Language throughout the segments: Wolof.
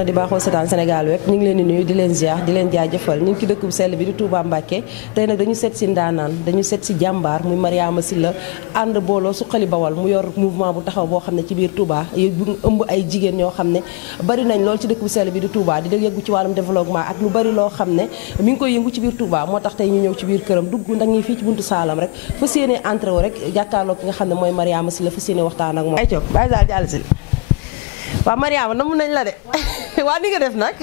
di baaxoo seetaan Sénégal web ñu ngi leen di nuyu di leen ziar di leen jaajëfal ñu ngi ci dëkk bu sell bi di Touba Mbacké tey nag dañu seet si ndaanaan dañu seet si jàmbaar muy Mariama Sylla ànd booloo Suxali Bawal mu yor mouvement bu taxaw boo xam ne ci biir Touba bu ëmb ay jigéen ñoo xam ne bari nañ lool ci dëkk bu sell bi di Touba di yëngu ci wàllum développement ak lu bari loo xam ne mi ngi koy yëngu ci biir Touba moo tax tey ñu ñëw ci biir këram dugg ndax ñi fii ci buntu saalam rek fas yéene entré wu rek jàkkaarloo ki nga xam ne mooy Mariama Sylla fas yéene waxtaan ak moom ay coow bàyyi daal jàll si waaw Mariama namu nañ la de waa ni nga def nag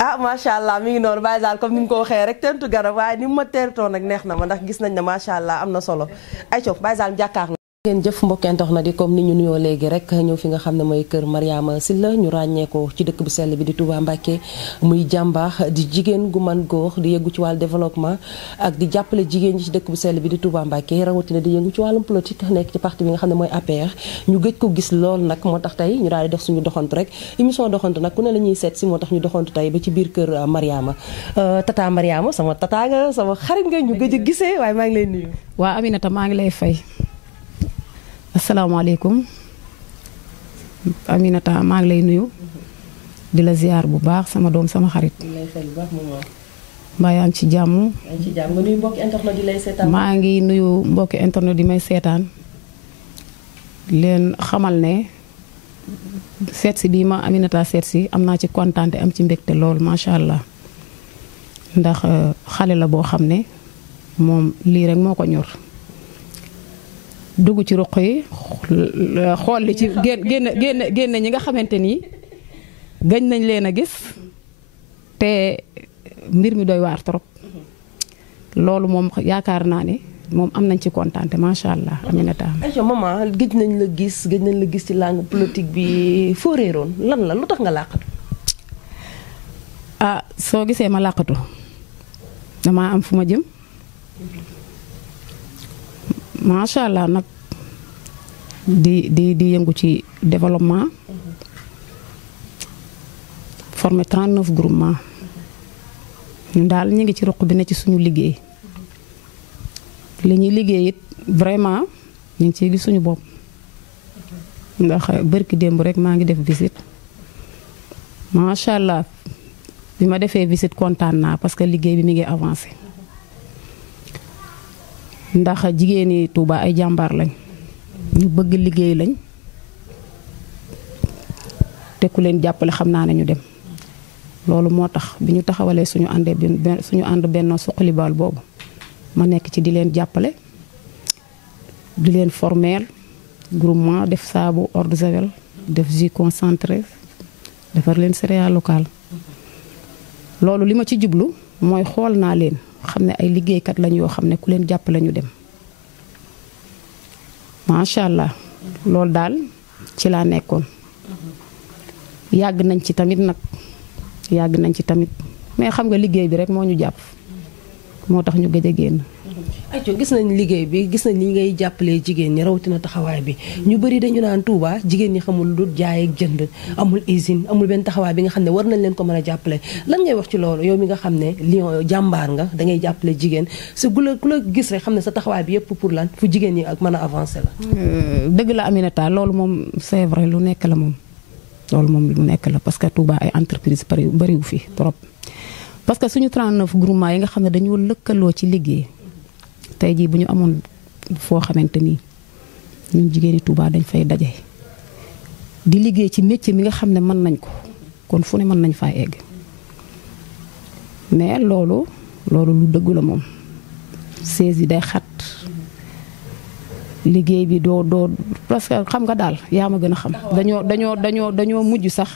ah macha allah mi ngi noonu bàyyi daal comme ni nga ko waxee rek tentu garab waaye ni mu ma teertoo nag neex na ma ndax gis nañ ne macha allah am na solo ay coow bàyyi daal jàkkaarloo ngeen jëf mbokkeen tax na di comme ni ñu nuyoo léegi rek ñëw fi nga xam ne mooy kër Mariama Sylla ñu ràññee ko ci dëkk bu sell bi di Touba Mbacké muy jàmbaax di jigéen gu man góor di yëngu ci wàllu développement ak di jàppale jigéen ñi ci dëkk bu sell bi di Touba Mbacké rawatina di yëngu ci wàllum politique nekk ci parti bi nga xam ne mooy APR ñu gëj ko gis lool nag moo tax tey ñu daal di def suñu doxantu rek émission doxantu nag ku ne la ñuy seet si moo tax ñu doxantu tey ba ci biir kër Mariama tata Mariama sama tata nga sama xarit nga ñu gëj a gisee waaye maa ngi lay nuyu. waa Aminata maa ngi lay fay. asalaamaaleykum Aminata maa ngi lay nuyu di la ziar bu baax sama doom sama xarit. mbaa yaa ngi ci jàmm. maa ngi nuyu mbokki internet di may seetaan leen xamal ne seet si bii ma Aminata seet si am naa ci kontaante am ci mbégte lool macha allah ndax xale la boo xam ne moom lii rek moo ko ñor. dugg ci ruq yi xool li ci génn ñi nga xamante ni gëj nañ leen a gis te mbir mi doy waar trop loolu moom yaakaar naa ne moom am nañ ci kontaante macha allah Aminata. ayca maman gëj nañ la gis ci langue politique bi foo réeroon lan la lu tax nga làqatu. ah soo gisee ma làqatu damaa am fu ma jëm. macha allah nag di yëngu ci développement formé 39 groupement ñun daal ñu ngi ci ruq bi ne ci suñu liggéey li ñuy liggéey it vraiment ñu ngi ciy gis suñu bopp ndax bërki démb rek maa ngi def visite macha allah bi ma defee visite kontaan naa parce que liggéey bi mi ngi avancé. ndax jigéeni Touba ay jàmbaar lañ ñu bëgg liggéey lañ te ku leen jàppale xam naa ne ñu dem loolu moo tax bi ñu taxawalee suñu ànd benn Suxali Bawal boobu ma nekk ci di leen jàppale di leen formeel groupement def saabu eau de javel def jus concentré defar leen céréales locales loolu li ma ci jublu mooy xool naa leen xam ne ay liggéeykat lañ yoo xam ne ku leen jàppale ñu dem macha allah loolu daal ci laa nekkoon yàgg nañ ci tamit mais xam nga liggéey bi rek moo ñu jàpp moo tax ñu gëj a génn. ayco gis nañ liggéey bi gis nañ li ngay jàppalee jigéen ñi rawatina taxawaay bi ñu bëri dañu naan Touba jigéen ñi xamul lu jaay ak jënd amul usine amul benn taxawaay bi nga xam ne war nañ leen ko mën a jàppale lan ngay wax ci loolu yow mi nga xam ne lion jàmbaar nga dangay jàppale jigéen sa ku la gis rek xam ne sa taxawaay bi yëpp pour lan fu jigéen ñi ak mën a avancer la. dëgg la Aminata loolu moom c'est vrai lu nekk la moom loolu moom lu nekk la parce que Touba ay entreprise bariwu fi trop parce que suñu 39 groupement yi nga xam ne dañoo lëkkaloo ci liggéey tey jii bu ñu amoon foo xamante ni ñun jigéeni Touba dañ fay daje di liggéey ci métier mi nga xam ne mën nañ ko kon fu ne mën nañ faa egg mais loolu lu dëggu la moom saisi yi day xat liggéey bi doo parce que xam nga daal yaa ma gën a xam dañoo mujj sax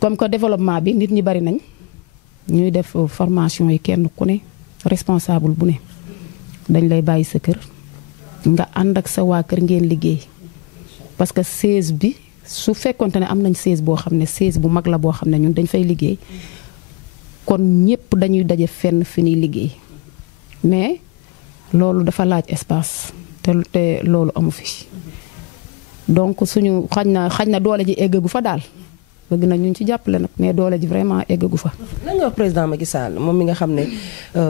comme que développement bi nit ñi bari nañ ñuy def formation yi kenn ku ne responsable bu ne dañ lay bàyyi sa kër nga ànd ak sa waa kër ngeen liggéey parce que siège bi su fekkonte ne am nañ siège boo xam ne siège bu mag la boo xam ne ñun dañ fay liggéey kon ñépp dañuy daje fenn fi ñuy liggéey mais loolu dafa laaj espace te loolu amu fi donc suñu xañ na doole ji egg gu fa daal bëgg nañ ñu ci jàppale nag mais doole ji vraiment eggagu fa. lan nga wax président Macky Sall moom mi nga xam ne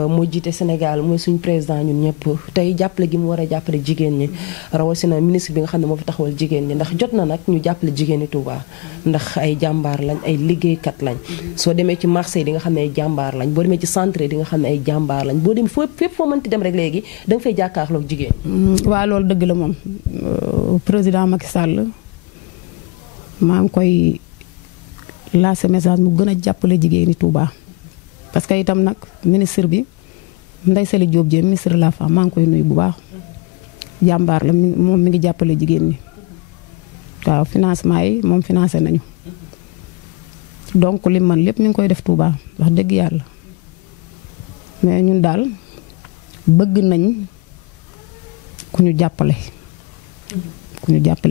moo jiite Sénégal mooy suñu président ñun ñëpp tey jàppale gi mu war a jàppale jigéen ñi rawatina ministre bi nga xam ne moo fi taxawal jigéen ñi ndax jot na nag ñu jàppale jigéen ñi Touba ndax ay jàmbaar lañ ay liggéeykat lañ soo demee ci marché di nga xam ne ay jàmbaar lañ boo demee ci centre di nga xam ne ay jàmbaar lañ boo demee fépp foo mënti dem rek léegi da nga fay jàkkaarloog jigéen. waaw loolu dëgg la moom président Macky Sall maa ngi koy lancé message mu gën a jàppale jigéen ñi Touba parce que itam nag ministre bi Ndeye Saly Diop Dieng ministre de la femme maa ngi koy nuyu bu baax jàmbaar la moom mi ngi jàppale jigéen ñi waaw financement yi moom financé nañu donc li man lépp mi ngi koy def Touba wax dëgg yàlla mais ñun daal bëgg nañ ku ñu jàppale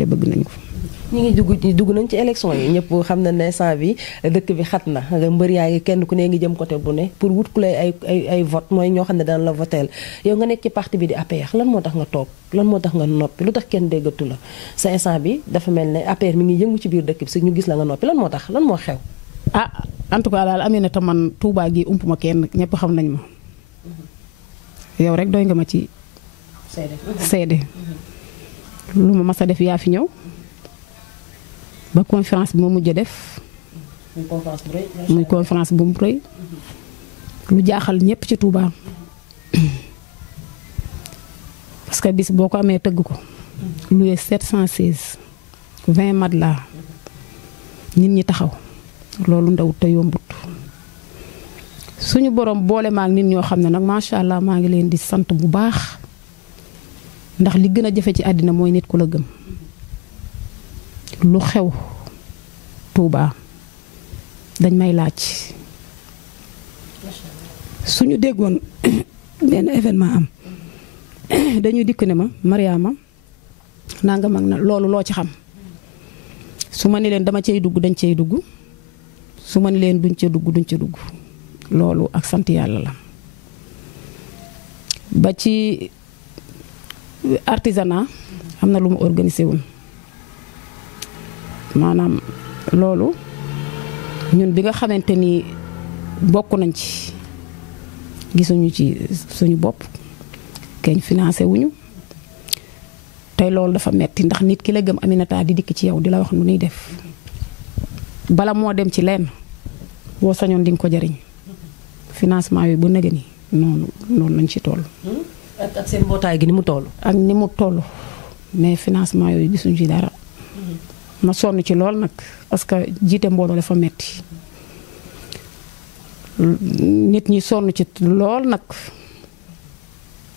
bëgg nañ ko. ñi ngi dugg nañ ci élection yi ñëpp xam na ne instant bi dëkk bi xat na mbër yaa ngi kenn ku ne ngi jëm côté bu ne pour wut ku lay ay vote mooy ñoo xam ne daan la voteel yow nga nekk ci parti bi di APR lan moo tax nga toog lan moo tax nga noppi lu tax kenn déggatu la sa instant bi dafa mel ne APR mi ngi yëngu ci biir dëkk bi si ñu gis la nga noppi lan moo tax lan moo xew. ah en tout cas daal Aminata man Touba gi ump ma kenn ñëpp xam nañ ma yow rek doy nga ma ci seede lu ma mas a def yaa fi ñëw ba conférence bi ma mujj a def muy conférence bu mu rëy lu jaaxal ñëpp ci Touba parce que bis boo ko amee tëgg ko loué 716 20 matelas nit ñi taxaw loolu ndaw te yombut suñu borom boole maak nit ñoo xam ne nag macha allah maa ngi leen di sant bu baax ndax li gën a jafe ci àddina mooy nit ku la gëm lu xew Touba dañ may laaj suñu déggoon benn événement am dañuy dikk ne ma Mariama nangam ak na loolu loo ci xam su ma ne leen dama cay dugg dañ cay dugg su ma ne leen duñ ca dugg duñ ca dugg loolu ak sant yàlla la ba ci artisanat am na lu mu organisé woon maanaam loolu ñun bi nga xamante ni bokk nañ ci gisuñu ci suñu bopp keñ financé wuñu tey loolu dafa metti ndax nit ki la gëm Aminata di dikk ci yow di la wax nu nuy def bala moo dem ci lenn boo sañoon di nga ko jariñ financement yooyu ba nëgë ni noonu lañ ci toll. ak seen mbootaay gi ni mu toll. ak ni mu toll mais financement yooyu gisuñu ci dara. ma sonn ci lool nag parce que jiite mbooloo dafa metti nit ñi sonn ci lool nag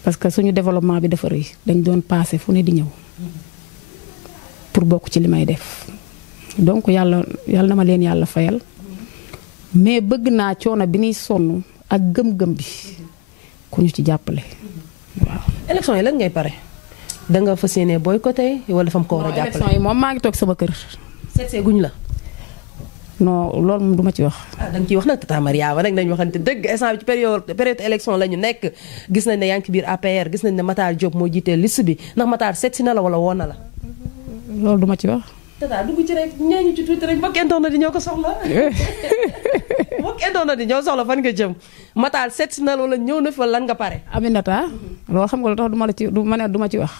parce que suñu développement bi dafa rëy dañ doon passé fu ne di ñëw pour bokk ci li may def donc yàlla na ma leen yàlla fayal mais bëgg naa coono bi ñuy sonn ak gëm-gëm bi ku ñu ci jàppale waaw. élection yi lan ngay pare da nga fas yéene boycotté wala fam ko war a jàppale. élection yi moom maa ngi toog sama kër. seetsee guñ la. non loolu moom du ma ci wax. ah da nga ciy wax nag Tata Mariama nag nañu waxante dëgg instant bi ci période élection la ñu nekk gis nañ ne yaa ngi ci biir APR gis nañ ne Matar Diop moo jiitee liste bi ndax Matar seet si na la wala woon na la. loolu du ma ci wax. Tata dugg ci rek ñaañu ci tuuti rek mbokk internet di ñoo ko soxla. mbokk internet di ñoo soxla fan nga jëm Matar seet si na la wala ñëw na fa lan nga pare. Aminata loolu xam nga lu tax du ma ci wax.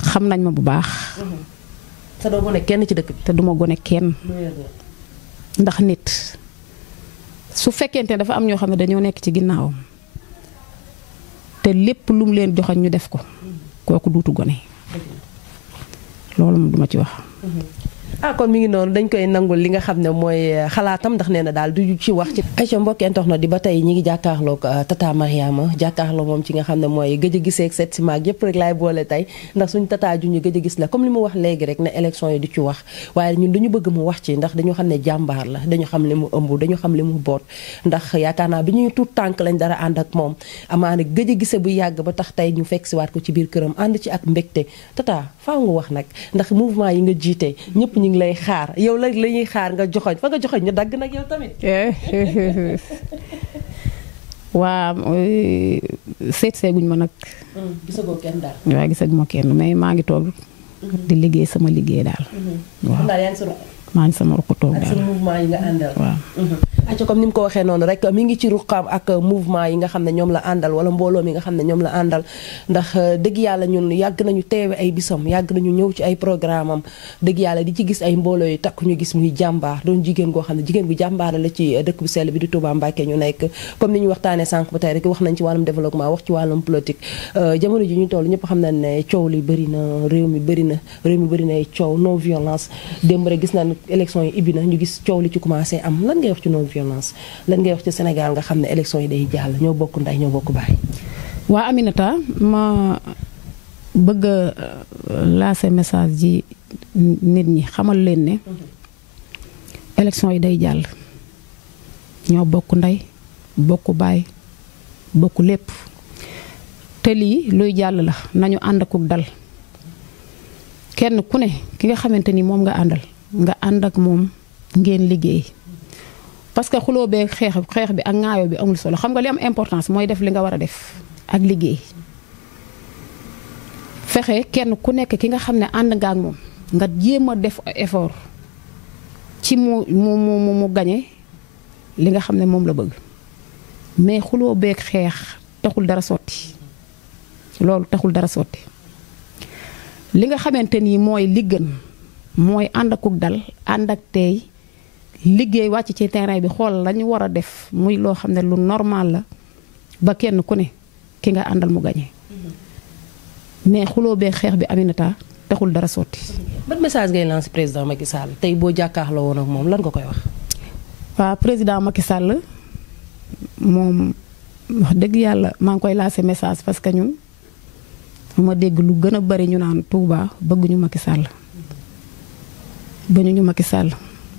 xam nañ ma bu baax. te doo gone kenn ci dëkk bi. te duma gone kenn. ndax nit su fekkente ne dafa am ñoo xam ne dañoo nekk ci ginnaawam te lépp lu mu leen joxañ ñu def ko kooku duutu gone loolu moom duma ci wax. ah kon mi ngi noonu dañ koy nangul li nga xam ne mooy xalaatam ndax nee na daal du ci wax ci. ayca mbokk internet di ba tey ñi ngi jàkkaarloog Tata Mariama jàkkaarloo moom ci nga xam ne mooy gëj a gisee ak seet si maag yëpp rek laay boole tey ndax suñu tata ju ñu gëj a gis la comme li mu wax léegi rek ne élection yi du ci wax waaye ñun dañu bëgg mu wax ci ndax dañu xam ne jàmbaar la dañu xam li mu ëmb dañu xam li mu boot ndax yaakaar naa bi ñuy tuut tànk lañ dara ànd ak moom amaana gëj a gise bu yàgg ba tax tey ñu fekk si waat ko ci biir këram ànd ci ak mbégte Tata faaw nga wax nag ndax mouvement yi nga jiite ñëpp ñu ngi lay xaar yow la ñuy xaar nga joxoñ fa nga joxoñ ñu dagg nag yow tamit. waa seet seeguñ ma nag. gisagoo kenn daal. waaw gisaguma kenn mais maa ngi toog di liggéey sama liggéey daal. waaw maa ngi sama ruq toog daal ak mouvement yi nga àndal. waaw. acca comme ni mu ko waxee noonu rek mi ngi ci ruqaam ak mouvement yi nga xam ne ñoom la àndal wala mbooloo mi nga xam ne ñoom la àndal ndax dëgg yàlla ñun yàgg nañu teewe ay bisam yàgg nañu ñëw ci ay programme am dëgg yàlla di ci gis ay mbooloo yu takk ñu gis muy jàmbaar doon jigéen goo xam ne jigéen bu jàmbaar la ci dëkk bu sell bi di Touba Mbacké ñu nekk comme ni ñu waxtaanee sànq ba tey rek wax nañ ci wàllum développement wax ci wàllum politique jamono ji ñu toll ñëpp xam nañ ne coow li bëri na réew mi bëri na ay coow non violence démb rek gis nañ élection yi ibbi na ñu gis coow li ci commencé am lan ngay wax ci non violence lan ngay wax ci Sénégal nga xam ne élection yi day jàll ñoo bokk nday ñoo bokk baay. waa Aminata ma bëgg a lancer message ji nit ñi xamal leen ne élection yi day jàll ñoo bokk ndey bokk baay bokk lépp te lii luy jàll la nañu ànd akuk dal kenn ku ne ki nga xamante ni moom nga àndal nga ànd ak moom ngeen liggéey parce que xuloo bee xeex bi ak ŋaayoo bi amul solo xam nga li am importance mooy def li nga war a def ak liggéey fexe kenn ku nekk ki nga xam ne ànd nga ak moom nga jéem a def effort ci mu gañe li nga xam ne moom la bëgg mais xuloo beeg xeex taxul dara sotti loolu taxul dara sotti li nga xamante ni mooy li gën mooy ànd akuk dal ànd ak tey liggéey wàcc ci terrain bi xool lañu war a def muy loo xam ne lu normal la ba kenn ku ne ki nga àndal mu gañe mais xuloo bee xeex bi Aminata taxul dara sotti. ban message ngay lancer président Macky Sall tey boo jàkkaarloo woon ak moom lan nga koy wax. waaw président Macky Sall moom wax dëgg yàlla maa ngi koy lancer message parce que ñun ma dégg lu gën a bari ñu naan Touba bëgguñu Macky Sall bañuñu Macky Sall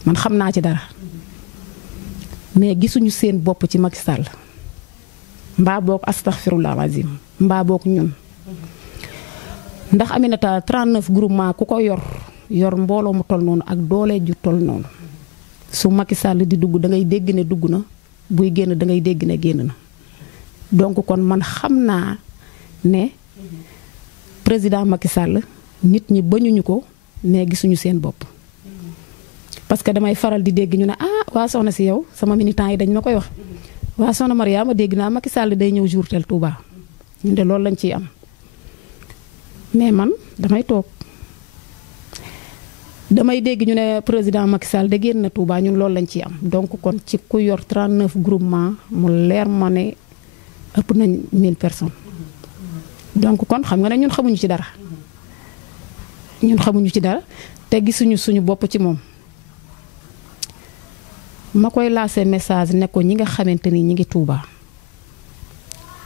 man xam naa ci dara mais gisuñu seen bopp ci Macky Sall mbaa boog astaghfirullah azim mbaa boog ñun ndax Aminata 39 groupement ku ko yor mbooloo mu toll noonu ak doole ju toll noonu su Macky Sall di dugg da ngay dégg ne dugg na buy génn da ngay dégg ne génn na donc kon man xam naa ne président Macky Sall nit ñi bañuñu ko mais gisuñu seen bopp. parce que damay faral di dégg ñu ne waa soxna si yow sama militant yi dañ ma koy wax waa soxna Mariama dégg naa Macky Sall day ñëw jour tel Touba ñun de loolu lañ ciy am mais man damay toog damay dégg ñu ne président Macky Sall de génn na Touba ñun loolu lañ ciy am donc kon ci ku yor 39 groupement mu leer ma ne ëpp nañ 1000 personnes donc kon xam nga ne ñun xamuñu ci dara te gisuñu suñu bopp ci moom. ma koy lancé message ne ko ñi nga xamante ni ñi ngi Touba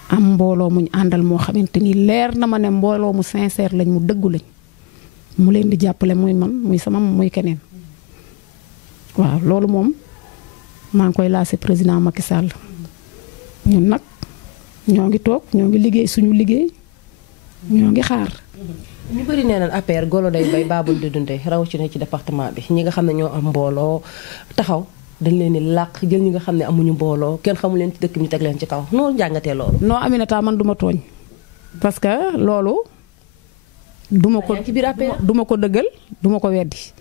am mbooloo muñ àndal moo xamante ni leer na ma ne mbooloo mu sincère lañ mu dëggu lañ mu leen di jàppale muy man muy sama muy keneen waaw loolu moom maa ngi koy lancé président Macky Sall ñun nag ñoo ngi toog ñoo ngi liggéey suñu liggéey ñoo ngi xaar. ñu bëri nee nañ APR golo day bay baabul di dundee rawatina ci département bi ñi nga xam ne ñoo am mbooloo taxaw. dañ leen di làq jël ñi nga xam ne amuñu mbooloo kenn xamu leen ci dëkk ñu teg leen ci kaw noo jàngatee loolu. non Aminata man duma tooñ parce que loolu. duma ko dëggal duma ko weddi.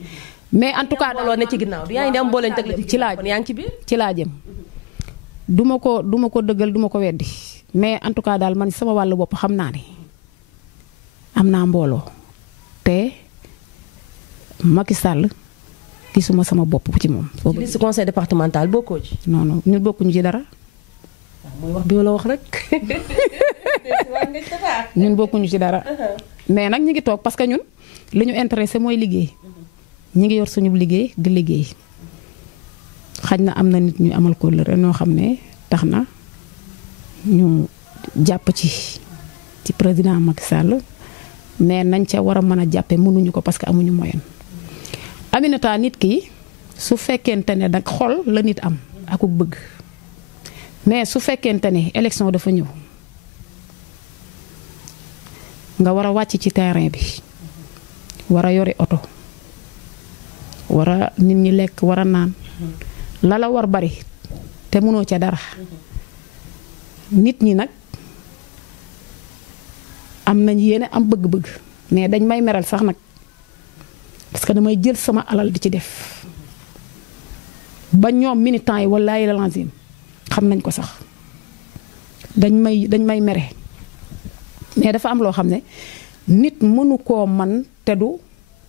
mais en tout cas mbooloo ne ci ginnaaw yaa ngi dem mbooloo ñu teg leen ci laaj yaa ngi ci biir ci laa jëm. duma ko dëggal duma ko weddi mais en tout cas daal man sama wàllu bopp xam naa ne am naa mbooloo te Macky Sall. gisuma sama bopp ci moom. ci liste conseil départemental bokkoo ci. non non ñun bokkuñu ci dara. mooy wax bi ma la wax rek. ñun bokkuñu ci dara. mais nag ñu ngi toog parce que ñun li ñu intéressé mooy liggéey. ñu ngi yor suñu liggéey di liggéey. xaj na am na nit ñu amal kóllëre ñoo xam ne tax na ñu jàpp ci président Macky Sall mais nañ ca war a mën a jàppe mënuñu ko parce que amuñu moyen. Aminata nit ki su fekkente ne da xol la nit am akuk bëgg mais su fekkente ne élection dafa ñëw nga war a wàcc ci terrain bi war a yori oto war a nit ñi lekk war a naan la la war bari te mënoo ca dara nit ñi nag am nañ yéene am bëgg-bëgg mais dañ may meral sax nag parce que damay jël sama alal di ci def ba ñoom militants yi wallaahi lazim xam nañ ko sax dañ may mere mais dafa am loo xam ne nit mënu koo man te du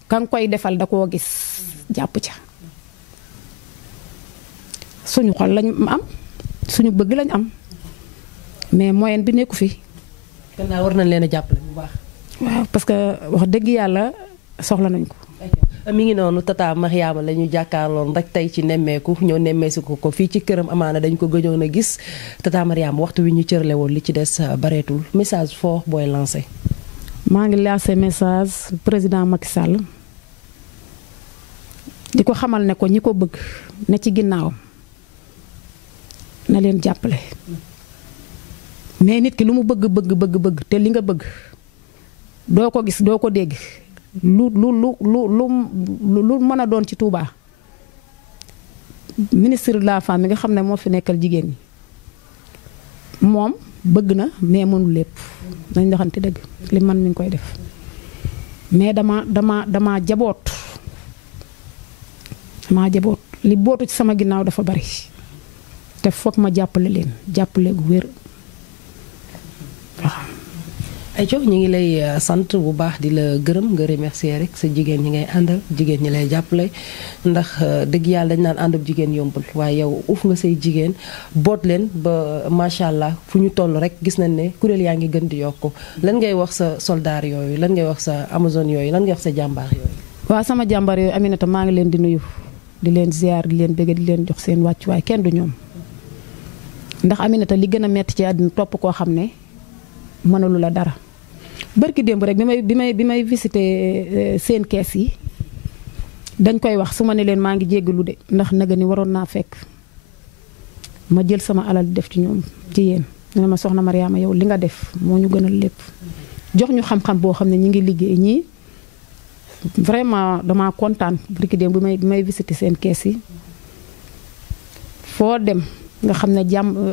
ka nga koy defal da koo gis jàpp ca suñu xol lañ am suñu bëgg lañ am mais moyen bi nekku fi. kon daal war nañ leen a jàppale bu baax. waaw parce que wax dëgg yàlla soxla nañ ko. mi ngi noonu tata Mariama la ñu jàkkaarloon rek tey ci nemmeeku ñëw nemmeeku ko fii ci këram amaana dañ ko gëjoon a gis tata Mariama waxtu wi ñu cërle woon li ci des bareetul message fort booy lancé. maa ngi lancé message président Macky Sall di ko xamal ne ko ñi ko bëgg ne ci ginnaawam na leen jàppale mais nit ki lu mu bëgg te li nga bëgg doo ko gis doo ko dégg lu mën a doon ci Touba ministre de la femme mi nga xam ne moo fi nekkal jigéen ñi moom bëgg na mais mënul lépp nañ doxante dëgg li man mi ngi koy def mais dama jaboot li bootu ci sama ginnaaw dafa bari te foog ma jàppale leen jàppale gu wér waaw. Aïcho ñu ngi lay sant bu baax di la gërëm nga remercier rek sa jigéen ñi ngay àndal jigéen ñi lay jàppale ndax dëgg yàlla dañ naan àndub jigéen yombul waaye yow uf nga say jigéen boot leen ba macha allah fu ñu toll rek gis nañ ne kuréel yaa ngi gën di yokku lan ngay wax sa soldaar yooyu lan ngay wax sa amazone yooyu lan ngay wax sa jàmbaar yooyu. waaw sama jàmbaar yooyu Aminata maa ngi leen di nuyu di leen ziar di leen bëgg di leen jox seen wàccuwaay kenn du ñoom ndax Aminata li gën a metti ci àddina topp koo xam ne mënalu la dara. barki démb rek bi may visité seen kees yi dañ koy wax su ma ne leen maa ngi jéggalu de ndax naga ni waroon naa fekk ma jël sama alal di def ci ñoom ci yéen ne ma soxna Mariama yow li nga def moo ñu gënal lépp jox ñu xam-xam boo xam ne ñi ngi liggéey ñii vraiment dama kontaan barki démb bi may visité seen kees yi foo dem nga xam ne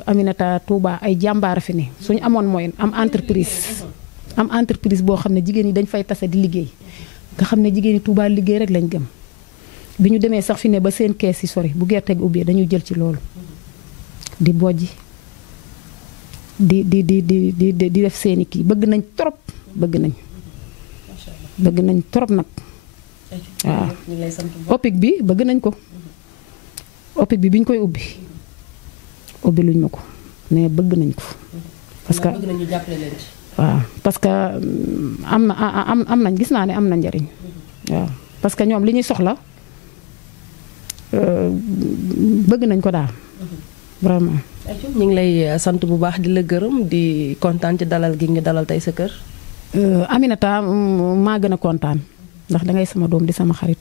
Aminata Touba ay jàmbaara fi ne suñu amoon moyen am entreprise boo xam ne jigéen ñi dañ fay tase di liggéey nga xam ne jigéen ñi Touba liggéey rek lañ gëm bi ñu demee sax fi ne ba seen kees yi sori bu gerte gi ubbee dañuy jël ci loolu di bojji di def seeni kii bëgg nañ trop nag waaw OPIC bi bëgg nañ ko OPIC bi ñu koy ubbi luñ ma ko mais bëgg nañ ko parce que am nañ gis naa ne am na njariñ waaw parce que ñoom li ñuy soxla bëgg nañ ko daal vraiment. ñu ngi lay sant bu baax di la gërëm di kontaan ci dalal gi ñu dalal tey sa kër. Aminata maa gën a kontaan ndax dangay sama doom di sama xarit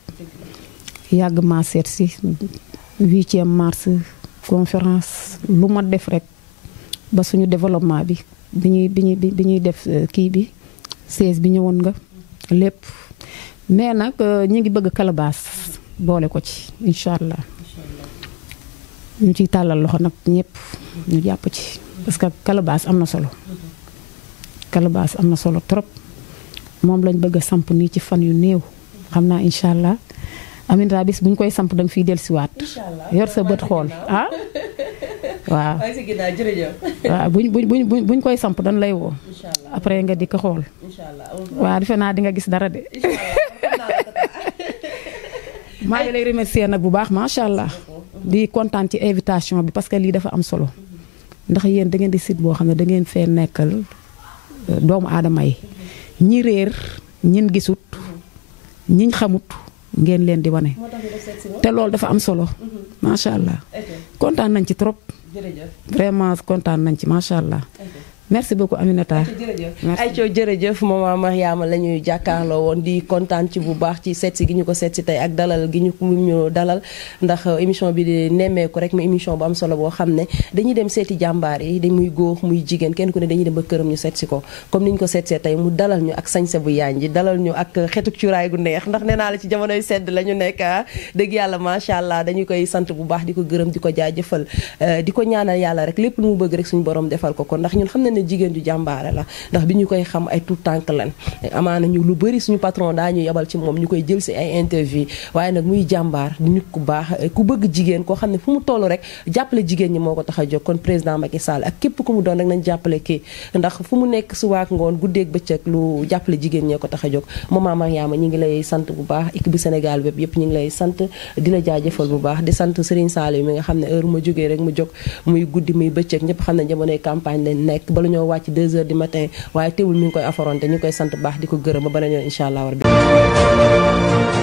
yàgg maa seet si 8e mars conférence lu ma def rek ba suñu développement bi. bi ñuy def kii bi 16 bi ñëwoon nga lépp mais nag ñu ngi bëgg calebasse boole ko ci incha allah ñu ciy tàllal loxo nag ñëpp ñu jàpp ci parce que calebasse am na solo trop moom lañ bëgg a samp nii ci fan yu néew xam naa incha allah Aminata bis bu ñu koy samp danga fiy dellusiwaat yor sa bët xool ah. waaw waaw buñ koy samp dañ lay woo après nga di ko xool waaw defe naa di nga gis dara de maa ngi lay remercier nag bu baax macha allah di kontaan ci invitation bi parce que lii dafa am solo ndax yéen da ngeen di site boo xam ne da ngeen fee nekkal doomu aadama yi ñi réer ñin gisut ñiñ xamut ngeen leen di wane te loolu dafa am solo macha allah kontaan nañ ci trop vraiment kontaan nañ ci macha allah merci beaucoup Aminata. Aïcho jërëjëf maman Mariama la ñuy jàkkaarloo woon di kontaan ci bu baax ci seetsi gi ñu ko seetsi tey ak dalal gi ñu dalal ndax émission bi di nemmeeku rek ma émission bu am solo boo xam ne dañuy dem seeti jàmbaar yi dañ muy góor muy jigéen kenn ku ne dañuy dem ba këram ñu seetsi ko comme ni ñu ko seetsee tey mu dalal ñu ak sañse bu yaañ dalal ñu ak xetu cuuraay gu neex ndax nee naa la ci jamonoy sedd la ñu nekk dëgg yàlla macha allah dañu koy sant bu baax di ko gërëm di ko jaajëfal di ko ñaanal yàlla rek lépp lu mu bëgg rek suñu borom defal ko ndax ñun xam nañ ne jigéen ju jàmbaare la ndax bi ñu koy xam ay tout tànk lan amaana ñu lu bëri suñu patron daa ñu yebal ci moom ñu koy jël si ay interview waaye nag muy jàmbaar di nit ku baax ku bëgg jigéen koo xam ne fu mu toll rek jàppale jigéen ñi moo ko tax a jóg kon président Macky Sall ak képp ku mu doon rek nañ jàppale kii ndax fu mu nekk subaak ngoon guddeeg bëccëg lu jàppale jigéen ñee ko tax a jóg maman Mariama ñi ngi lay sant bu baax équipe bu Sénégal web yëpp ñi ngi lay sant di la jaajëfal bu baax di sant Serigne Saliou mi nga xam ne heure ma jógee rek mu jóg muy guddi muy bëccëg ñëpp xam ne jamonoy campagne lañ nekk bala ñoo wàcc 2 heures du matin waaye teewul mi ngi koy affronté ñu koy sant baax di ko gërëm ba bala ñoo incha allah war bi